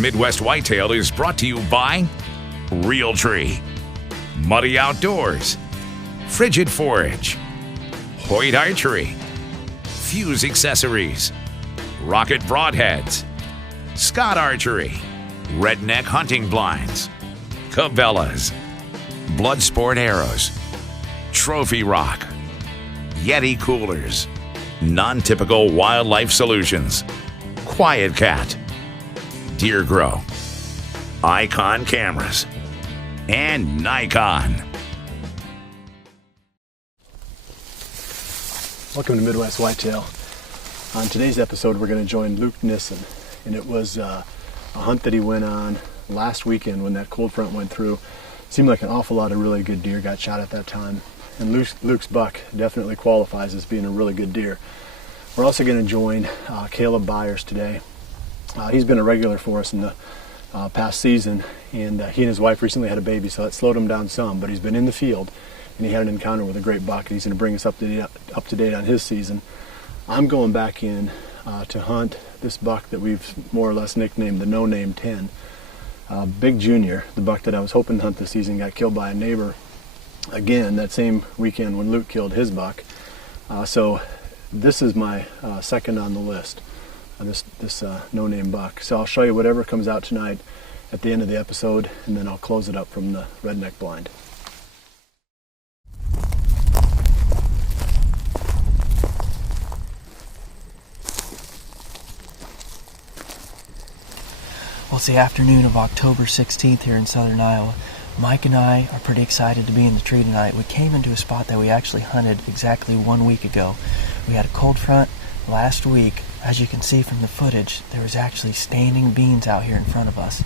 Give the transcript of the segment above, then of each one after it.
Midwest Whitetail is brought to you by Realtree, Muddy Outdoors, Frigid Forage, Hoyt Archery, Fuse Accessories, Rocket Broadheads, Scott Archery, Redneck Hunting Blinds, Cabela's, Bloodsport Arrows, Trophy Rock, Yeti Coolers, Non-Typical Wildlife Solutions, Quiet Cat, Deer Grow, Icon Cameras, and Nikon. Welcome to Midwest Whitetail. On today's episode, we're going to join Luke Nissen, and it was a hunt that he went on last weekend when that cold front went through. Seemed like an awful lot of really good deer got shot at that time, and Luke's buck definitely qualifies as being a really good deer. We're also going to join Caleb Byers today. He's been a regular for us in the past season, and he and his wife recently had a baby, so that slowed him down some, but he's been in the field, and he had an encounter with a great buck, and he's going to bring us up to date on his season. I'm going back in to hunt this buck that we've more or less nicknamed the No Name 10. Big Junior, the buck that I was hoping to hunt this season, got killed by a neighbor again that same weekend when Luke killed his buck. So this is my second on the list, this No Name buck. So I'll show you whatever comes out tonight at the end of the episode, and then I'll close it up from the redneck blind. Well, it's the afternoon of October 16th here in southern Iowa. Mike and I are pretty excited to be in the tree tonight. We came into a spot that we actually hunted exactly 1 week ago. We had a cold front last week. As you can see from the footage, there was actually standing beans out here in front of us,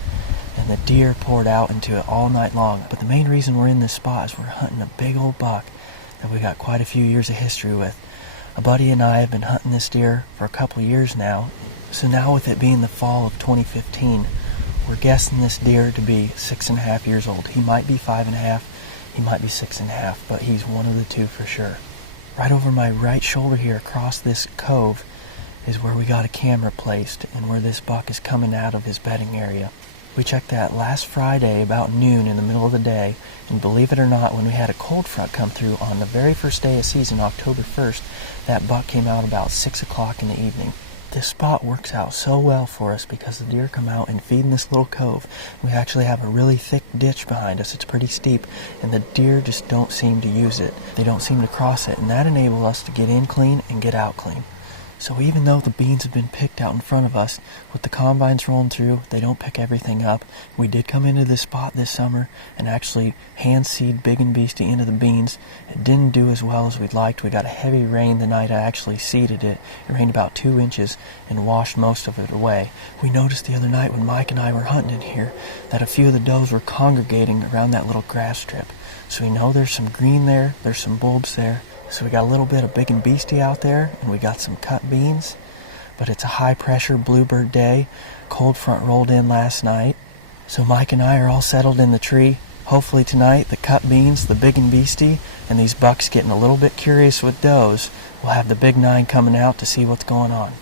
and the deer poured out into it all night long. But the main reason we're in this spot is we're hunting a big old buck that we got quite a few years of history with. A buddy and I have been hunting this deer for a couple of years now. So now, with it being the fall of 2015, we're guessing this deer to be 6.5 years old. He might be 5.5, he might be 6.5, but he's one of the two for sure. Right over my right shoulder here, across this cove, is where we got a camera placed and where this buck is coming out of his bedding area. We checked that last Friday about noon in the middle of the day, and believe it or not, when we had a cold front come through on the very first day of season, October 1st, that buck came out about 6 o'clock in the evening. This spot works out so well for us because the deer come out and feed in this little cove. We actually have a really thick ditch behind us. It's pretty steep, and the deer just don't seem to use it. They don't seem to cross it, and that enables us to get in clean and get out clean. So even though the beans have been picked out in front of us, with the combines rolling through, they don't pick everything up. We did come into this spot this summer and actually hand seed Big and Beastie into the beans. It didn't do as well as we'd liked. We got a heavy rain the night I actually seeded it. It rained about 2 inches and washed most of it away. We noticed the other night when Mike and I were hunting in here that a few of the does were congregating around that little grass strip. So we know there's some green there, there's some bulbs there. So we got a little bit of Big and Beastie out there, and we got some cut beans. But it's a high-pressure bluebird day. Cold front rolled in last night. So Mike and I are all settled in the tree. Hopefully tonight, the cut beans, the Big and Beastie, and these bucks getting a little bit curious with does, we'll have the Big 9 coming out to see what's going on.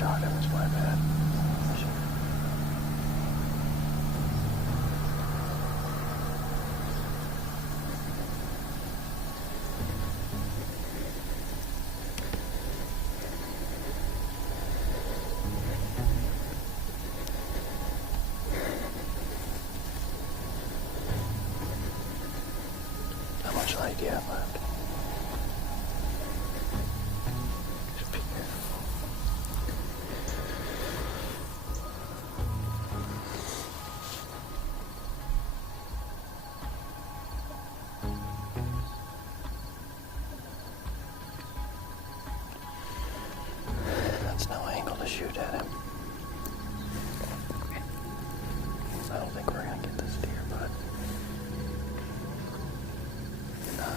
shot him, it's my bad. How much light do you have left? Just be careful. That's no angle to shoot at him. I don't think we're gonna get this deer, but not.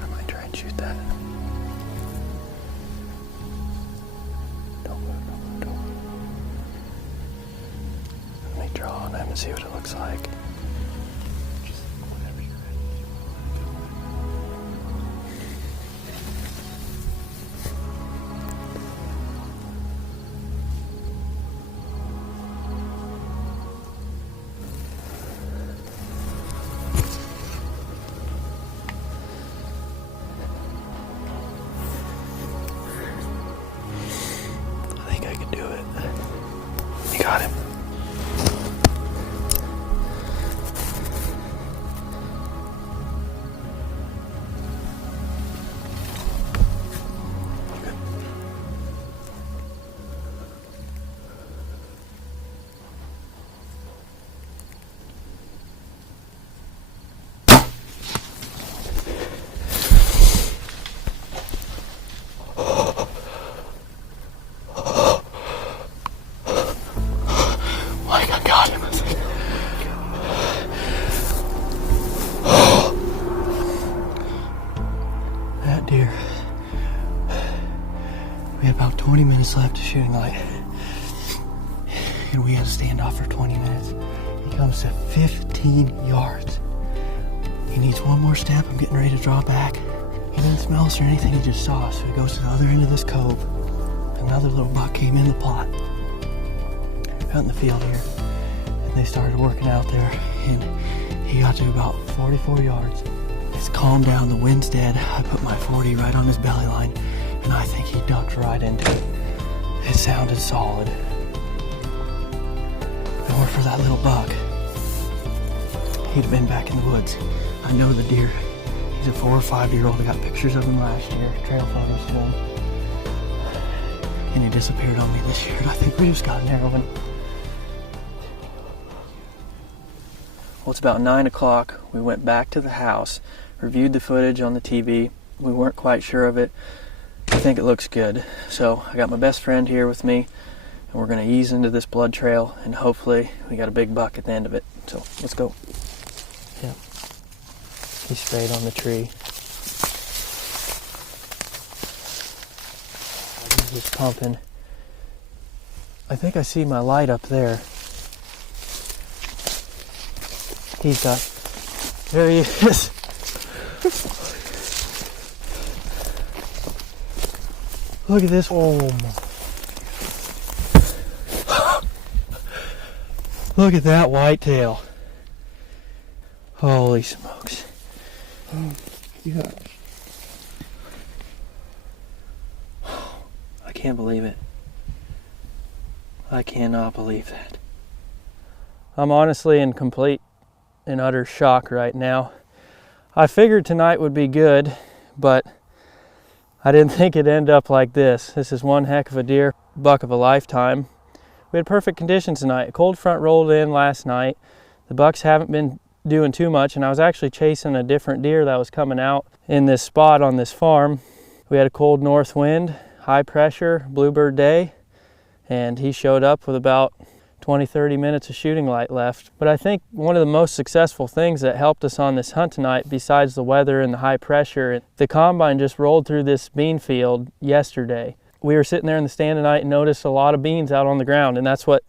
I might try and shoot that. Don't move, don't move, don't move. Let me draw on him and see what it looks like. Just whenever you're ready. I think I can do it. You got him. Good. Mike, I got him. That deer. We had about 20 minutes left of shooting light. And we had to stand off for 20 minutes. He comes to 15 yards. He needs one more step. I'm getting ready to draw back. He didn't smell us or anything. He just saw us. So he goes to the other end of this cove. Another little buck came in the plot. Out in the field here. And they started working out there. And he got to about 44 yards. It's calmed down. The wind's dead. I put my 40 right on his belly line. And I think he ducked right into it. It sounded solid. If it weren't for that little buck, he'd have been back in the woods. I know the deer. He's a 4 or 5 year old. I got pictures of him last year, trail photos to him. And he disappeared on me this year. And I think we just got an arrow in. Well, it's about 9 o'clock. We went back to the house, reviewed the footage on the TV. We weren't quite sure of it. I think it looks good. So I got my best friend here with me, and we're going to ease into this blood trail, and hopefully we got a big buck at the end of it. So let's go. Yeah. He sprayed on the tree. He's just pumping. I think I see my light up there. He's got, there he is. Look at this. Oh my. Look at that whitetail. Holy smokes. Oh, yeah. I can't believe it. I cannot believe that. I'm honestly in complete and utter shock right now. I figured tonight would be good, but I didn't think it'd end up like this. This is one heck of a deer, buck of a lifetime. We had perfect conditions tonight. A cold front rolled in last night. The bucks haven't been doing too much, and I was actually chasing a different deer that was coming out in this spot on this farm. We had a cold north wind, high pressure, bluebird day, and he showed up with about 20-30 minutes of shooting light left. But I think one of the most successful things that helped us on this hunt tonight, besides the weather and the high pressure, the combine just rolled through this bean field yesterday. We were sitting there in the stand tonight and noticed a lot of beans out on the ground, and that's what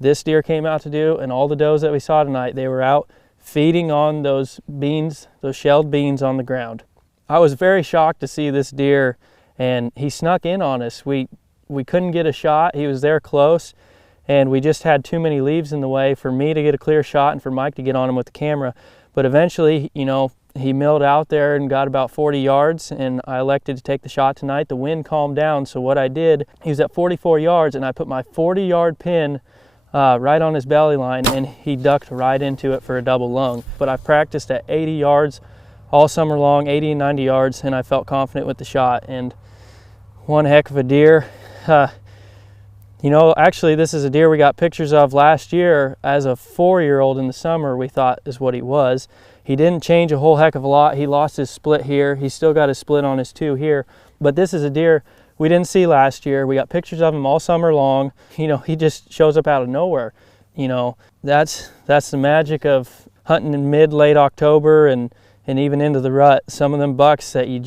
this deer came out to do, and all the does that we saw tonight, they were out feeding on those beans, those shelled beans on the ground. I was very shocked to see this deer, and he snuck in on us. We couldn't get a shot. He was there close, and we just had too many leaves in the way for me to get a clear shot and for Mike to get on him with the camera. But eventually, you know, he milled out there and got about 40 yards, and I elected to take the shot tonight. The wind calmed down, so what I did, he was at 44 yards, and I put my 40-yard pin right on his belly line, and he ducked right into it for a double lung. But I practiced at 80 yards all summer long, 80 and 90 yards, and I felt confident with the shot. And one heck of a deer. You know, actually, this is a deer we got pictures of last year as a 4-year-old in the summer, we thought is what he was. He didn't change a whole heck of a lot. He lost his split here. He still got his split on his 2 here. But this is a deer we didn't see last year. We got pictures of him all summer long. You know, he just shows up out of nowhere. You know, that's the magic of hunting in late October and even into the rut. Some of them bucks that you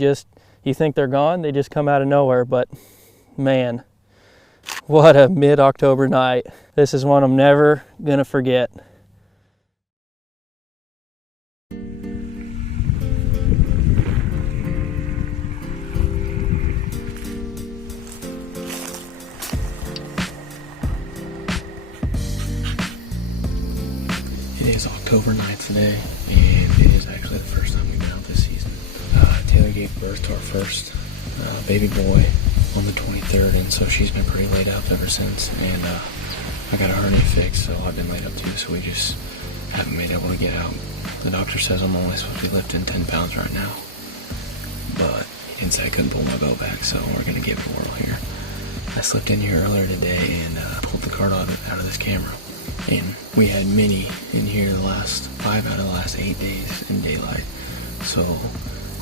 think they're gone, they just come out of nowhere. But man, what a mid-October night. This is one I'm never gonna forget. It is October 9th today, and it is actually the first time we've been out this season. Taylor gave birth to our first baby boy on the 23rd, and so she's been pretty laid up ever since, and I got a hernia fix, so I've been laid up too, so we just haven't been able to get out. The doctor says I'm only supposed to be lifting 10 pounds right now, but he didn't say I couldn't pull my bow back, so we're going to give it a whirl here. I slipped in here earlier today and pulled the card out of this camera, and we had many in here the last 5 out of the last 8 days in daylight, so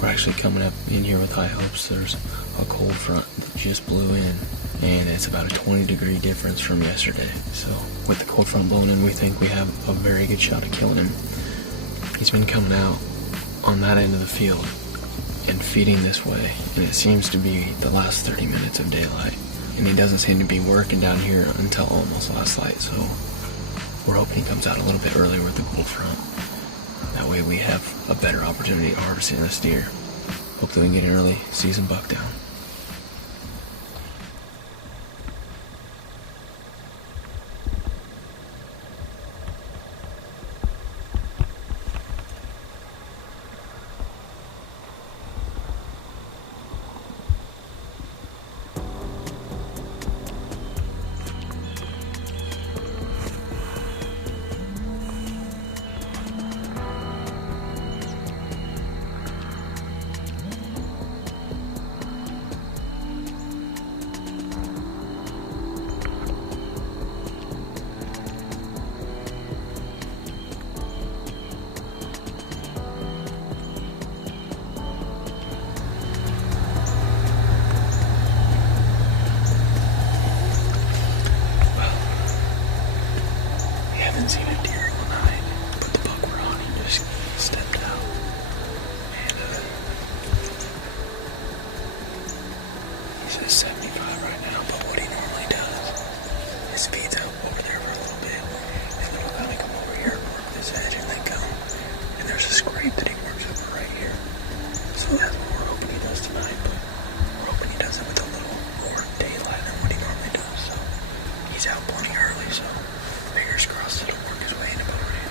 we're actually coming up in here with high hopes. There's a cold front that just blew in, and it's about a 20-degree difference from yesterday. So with the cold front blowing in, we think we have a very good shot at killing him. He's been coming out on that end of the field and feeding this way, and it seems to be the last 30 minutes of daylight. And he doesn't seem to be working down here until almost last light, so we're hoping he comes out a little bit earlier with the cold front. That way we have a better opportunity at harvesting this deer. Hopefully we can get an early season buck down. Seen a deer all night, but the buck we're on, he just stepped out, and he says 75 right now, but what he normally does is feeds out over there for a little bit, and then he'll kind of come over here and work this edge and then come, and there's a scrape that he works over right here, so that's what we're hoping he does tonight, but we're hoping he does it with a little more daylight than what he normally does, so he's out plenty early, so fingers crossed it'll work his way into bow range.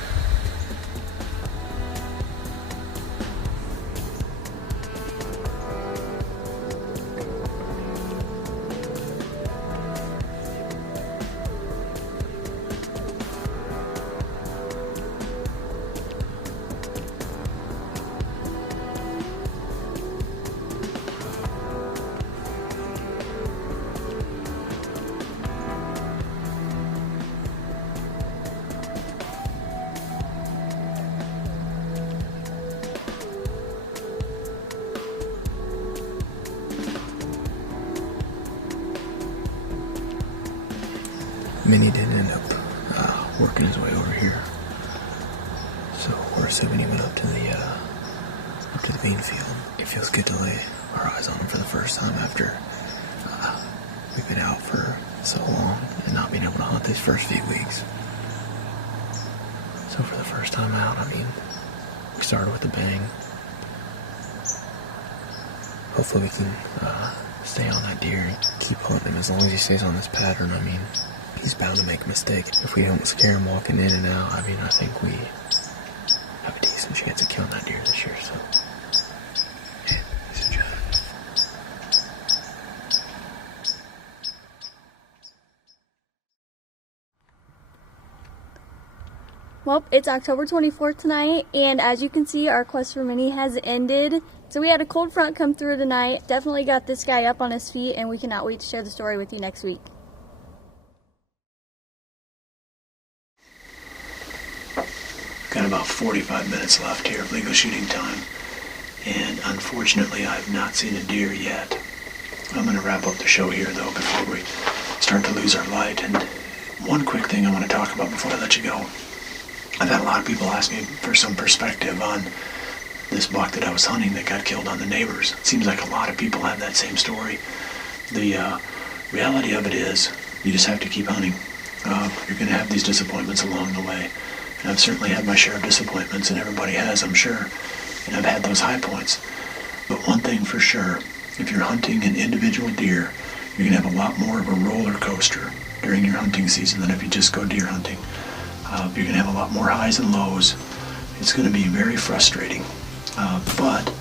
Minnie did end up working his way over here. So we're assuming he went up to the bean field. It feels good to lay our eyes on him for the first time after we've been out for so long and not being able to hunt these first few weeks. So for the first time out, I mean, we started with a bang. Hopefully we can stay on that deer and keep hunting him as long as he stays on this pattern. I mean, he's bound to make a mistake. If we don't scare him walking in and out, I mean, I think we have a decent chance of killing that deer this year, so yeah, let's enjoy it. Well, it's October 24th tonight, and as you can see, our quest for Minnie has ended. So we had a cold front come through tonight. Definitely got this guy up on his feet, and we cannot wait to share the story with you next week. Got about 45 minutes left here of legal shooting time, and unfortunately I've not seen a deer yet. I'm going to wrap up the show here though before we start to lose our light. And one quick thing I want to talk about before I let you go. I've had a lot of people ask me for some perspective on this buck that I was hunting that got killed on the neighbors. It seems like a lot of people have that same story. The reality of it is you just have to keep hunting. You're going to have these disappointments along the way. And I've certainly had my share of disappointments, and everybody has, I'm sure. And I've had those high points. But one thing for sure, if you're hunting an individual deer, you're going to have a lot more of a roller coaster during your hunting season than if you just go deer hunting. You're going to have a lot more highs and lows. It's going to be very frustrating. But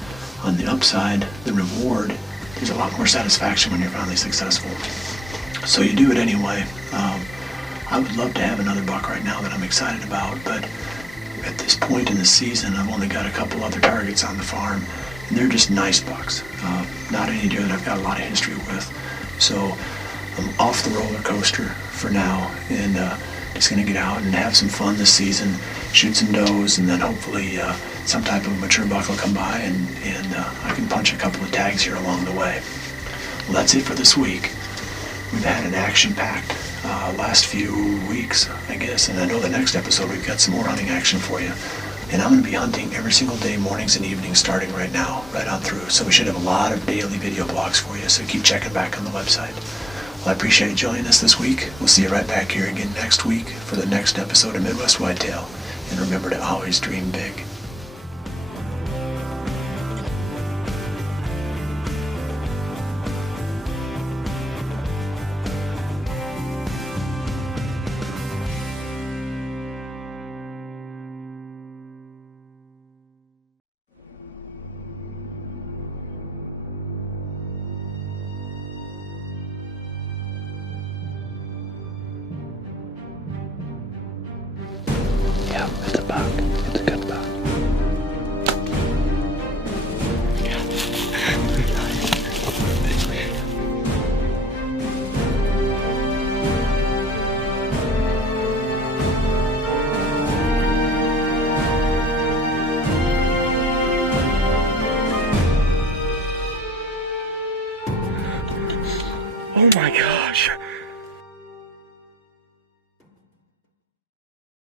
on the upside, the reward, there's a lot more satisfaction when you're finally successful. So you do it anyway. I would love to have another buck right now that I'm excited about, but at this point in the season, I've only got a couple other targets on the farm, and they're just nice bucks. Not any deer that I've got a lot of history with. So I'm off the roller coaster for now, and just going to get out and have some fun this season, shoot some does, and then hopefully some type of mature buck will come by, and I can punch a couple of tags here along the way. Well, that's it for this week. We've had an action-packed last few weeks, I guess, and I know the next episode we've got some more hunting action for you. And I'm going to be hunting every single day, mornings and evenings, starting right now, right on through. So we should have a lot of daily video blogs for you, so keep checking back on the website. Well, I appreciate you joining us this week. We'll see you right back here again next week for the next episode of Midwest Whitetail. And remember to always dream big. Yeah, it's a buck. It's a good buck. Oh my gosh.